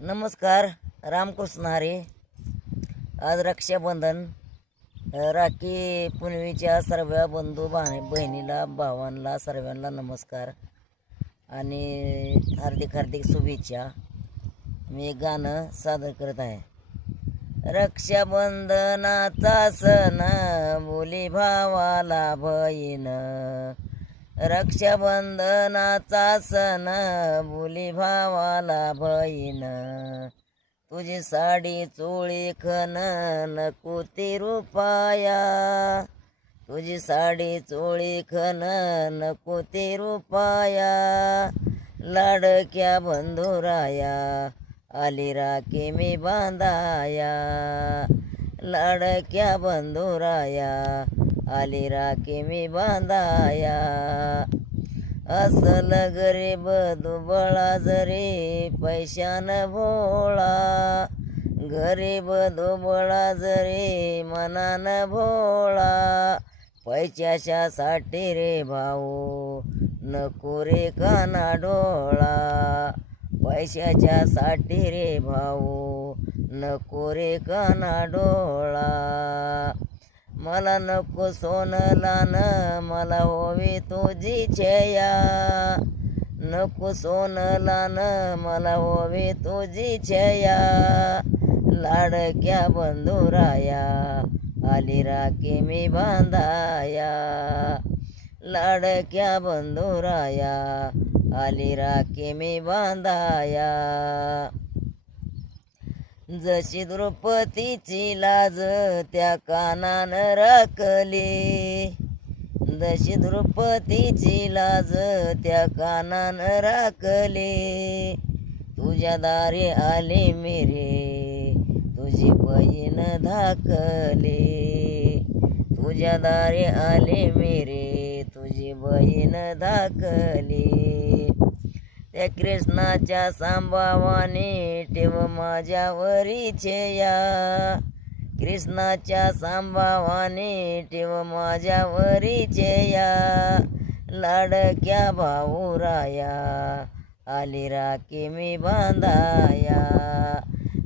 नमस्कार. रामकृष्ण हरी. आज रक्षाबंधन. राखी पुनवीच्या सर्व बंधू बहिणीला भावांना सर्वांना नमस्कार आणि हार्दिक हार्दिक शुभेच्छा. मी एक गाणं सादर करत आहे. रक्षाबंधनाचा सण बोली भावाला बहीण, रक्षाबंधनाचा सण बोली भावाला बहीण, तुझी साडी चोळी खण नको ते रुपया, तुझी साडी चोळी खण नको ते रुपया, लाडक्या बंधुराया आली राखी मी बांधाया, लाडक्या बंधुराया आली राखी मी बांधाया. असल गरीब दुबळा जरी पैशान भोळा, गरीब दुबळा जरी मनान भोळा, पैशासाठी रे भाऊ नको रे काना डोळा, पैशासाठी रे भाऊ नको रे काना डोळा. मला नको सोनलान मला होवी तुझी छया, नको सोनलान मला होवी तुझी छया, लाडक्या बंधुराया आली राखी मी बांधाया, लाडक्या बंधुराया आली राखी मी बांधाया. जशी द्रौपदीची लाज त्या कानान राखली, जशी द्रौपदीची लाज त्या कानान राखली, तुझ्या दारी आली मिरे तुझी बहीण धाकली, तुझ्या दारी आली मिरे तुझी बहीण धाकली. त्या कृष्णाच्या सांभावाने ठेव माझ्यावरी छया, कृष्णाच्या सांभावाने ठेव माझ्यावरी छया, लाडक्या भाऊराया आली राखी मी बांधाया,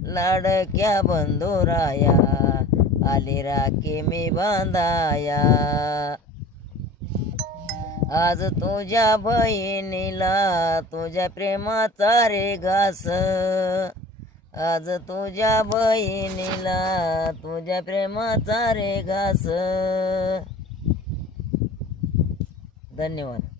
लाडक्या बंधुराया आली राखी मी बांधाया. आज तुझ्या बहिणीला तुझ्या प्रेमाचा रे घास, आज तुझ्या बहिणीला तुझ्या प्रेमाचा रे घास. धन्यवाद.